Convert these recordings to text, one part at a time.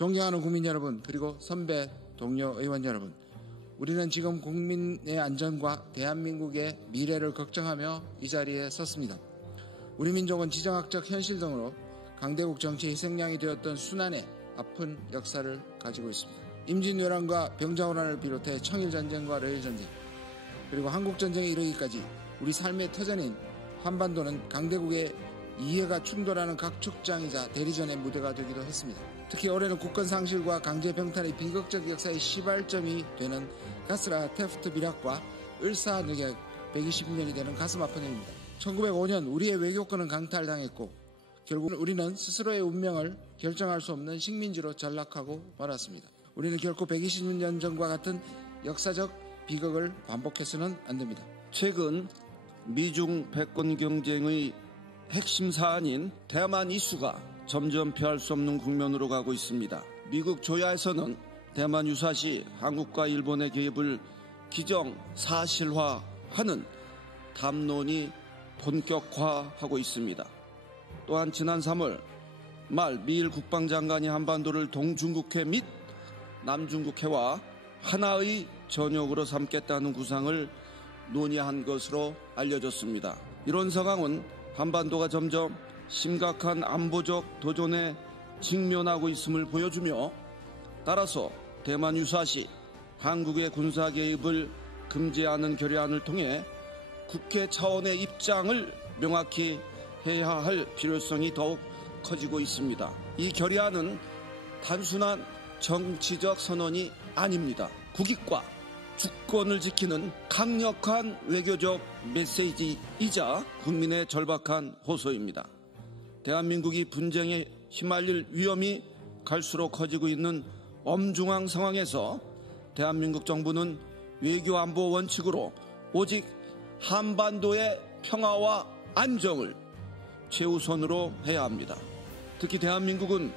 존경하는 국민 여러분, 그리고 선배 동료 의원 여러분, 우리는 지금 국민의 안전과 대한민국의 미래를 걱정하며 이 자리에 섰습니다. 우리 민족은 지정학적 현실 등으로 강대국 정치의 희생양이 되었던 순환의 아픈 역사를 가지고 있습니다. 임진왜란과 병자호란을 비롯해 청일전쟁과 러일전쟁, 그리고 한국전쟁에 이르기까지 우리 삶의 터전인 한반도는 강대국의 이해가 충돌하는 각축장이자 대리전의 무대가 되기도 했습니다. 특히 올해는 국권 상실과 강제 병탈의 비극적 역사의 시발점이 되는 가스라 테프트 비락과 을사늑약 120년이 되는 가슴 아픈 해입니다. 1905년 우리의 외교권은 강탈당했고 결국 우리는 스스로의 운명을 결정할 수 없는 식민지로 전락하고 말았습니다. 우리는 결코 120년 전과 같은 역사적 비극을 반복해서는 안 됩니다. 최근 미중 패권 경쟁의 핵심 사안인 대만 이슈가 점점 피할 수 없는 국면으로 가고 있습니다. 미국 조야에서는 대만 유사시 한국과 일본의 개입을 기정사실화하는 담론이 본격화하고 있습니다. 또한 지난 3월 말 미일 국방장관이 한반도를 동중국해 및 남중국해와 하나의 전역으로 삼겠다는 구상을 논의한 것으로 알려졌습니다. 이런 상황은 한반도가 점점 심각한 안보적 도전에 직면하고 있음을 보여주며, 따라서 대만 유사시 한국의 군사 개입을 금지하는 결의안을 통해 국회 차원의 입장을 명확히 해야 할 필요성이 더욱 커지고 있습니다. 이 결의안은 단순한 정치적 선언이 아닙니다. 국익과 주권을 지키는 강력한 외교적 메시지이자 국민의 절박한 호소입니다. 대한민국이 분쟁에 휘말릴 위험이 갈수록 커지고 있는 엄중한 상황에서 대한민국 정부는 외교안보 원칙으로 오직 한반도의 평화와 안정을 최우선으로 해야 합니다. 특히 대한민국은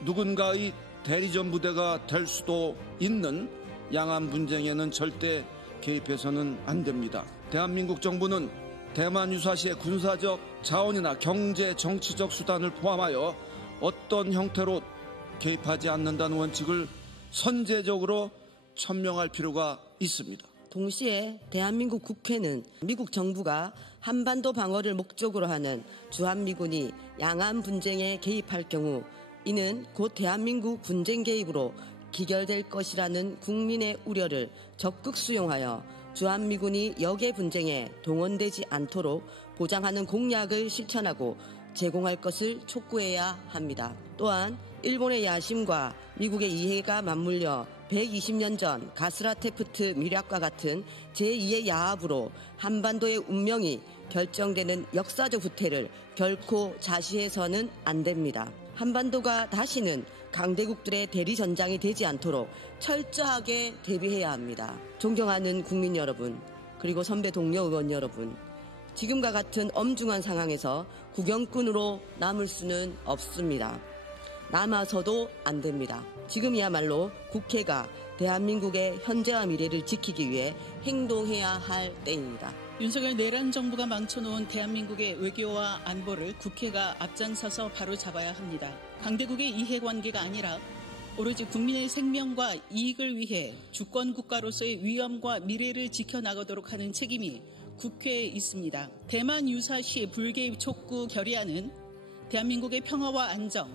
누군가의 대리전 부대가 될 수도 있는 양안 분쟁에는 절대 개입해서는 안 됩니다. 대한민국 정부는 대만 유사시의 군사적 자원이나 경제, 정치적 수단을 포함하여 어떤 형태로 개입하지 않는다는 원칙을 선제적으로 천명할 필요가 있습니다. 동시에 대한민국 국회는 미국 정부가 한반도 방어를 목적으로 하는 주한미군이 양안 분쟁에 개입할 경우 이는 곧 대한민국 분쟁 개입으로 기결될 것이라는 국민의 우려를 적극 수용하여 주한미군이 역의 분쟁에 동원되지 않도록 보장하는 공약을 실천하고 제공할 것을 촉구해야 합니다. 또한 일본의 야심과 미국의 이해가 맞물려 120년 전 가스라 테프트 밀약과 같은 제2의 야합으로 한반도의 운명이 결정되는 역사적 후퇴를 결코 자시해서는 안 됩니다. 한반도가 다시는 강대국들의 대리전장이 되지 않도록 철저하게 대비해야 합니다. 존경하는 국민 여러분, 그리고 선배 동료 의원 여러분, 지금과 같은 엄중한 상황에서 구경꾼으로 남을 수는 없습니다. 남아서도 안 됩니다. 지금이야말로 국회가 대한민국의 현재와 미래를 지키기 위해 행동해야 할 때입니다. 윤석열 내란 정부가 망쳐놓은 대한민국의 외교와 안보를 국회가 앞장서서 바로잡아야 합니다. 강대국의 이해관계가 아니라 오로지 국민의 생명과 이익을 위해 주권국가로서의 위엄과 미래를 지켜나가도록 하는 책임이 국회에 있습니다. 대만 유사시 불개입 촉구 결의안은 대한민국의 평화와 안정,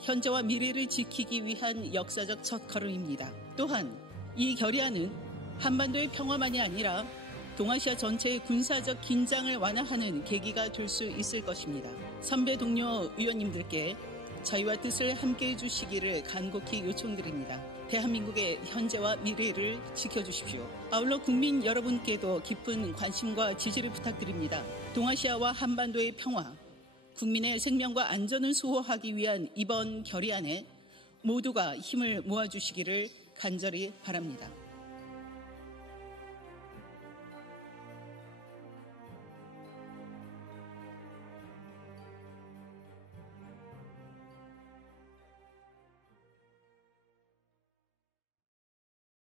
현재와 미래를 지키기 위한 역사적 첫걸음입니다. 또한 이 결의안은 한반도의 평화만이 아니라 동아시아 전체의 군사적 긴장을 완화하는 계기가 될 수 있을 것입니다. 선배 동료 의원님들께 자유와 뜻을 함께해 주시기를 간곡히 요청드립니다. 대한민국의 현재와 미래를 지켜주십시오. 아울러 국민 여러분께도 깊은 관심과 지지를 부탁드립니다. 동아시아와 한반도의 평화, 국민의 생명과 안전을 수호하기 위한 이번 결의안에 모두가 힘을 모아주시기를 간절히 바랍니다.